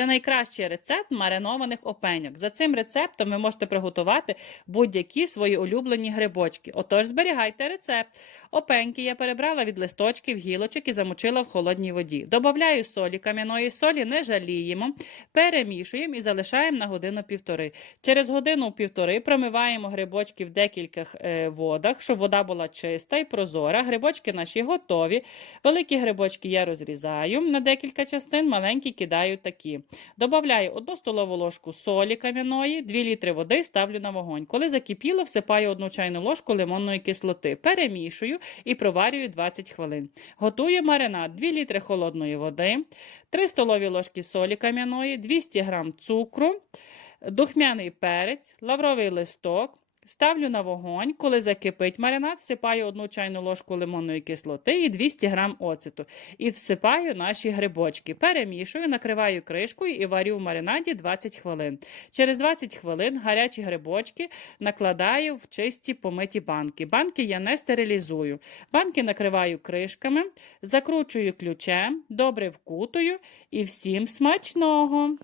Це найкращий рецепт маринованих опеньок. За цим рецептом ви можете приготувати будь-які свої улюблені грибочки. Отож, зберігайте рецепт. Опеньки я перебрала від листочків, гілочок і замочила в холодній воді. Добавляю солі, кам'яної солі, не жаліємо, перемішуємо і залишаємо на годину-півтори. Через годину-півтори промиваємо грибочки в декількох е, водах, щоб вода була чиста і прозора. Грибочки наші готові. Великі грибочки я розрізаю на декілька частин, маленькі кидаю такі. Добавляю 1 столову ложку солі кам'яної, 2 літри води ставлю на вогонь. Коли закипіло, всипаю 1 чайну ложку лимонної кислоти. Перемішую і проварюю 20 хвилин. Готую маринад 2 літри холодної води, 3 столові ложки солі кам'яної, 200 г цукру, духмяний перець, лавровий листок. Ставлю на вогонь, коли закипить маринад, всипаю 1 чайну ложку лимонної кислоти і 200 г оцету. І всипаю наші грибочки. Перемішую, накриваю кришкою і варю в маринаді 20 хвилин. Через 20 хвилин гарячі грибочки накладаю в чисті помиті банки. Банки я не стерилізую. Банки накриваю кришками, закручую ключем, добре вкутую і всім смачного!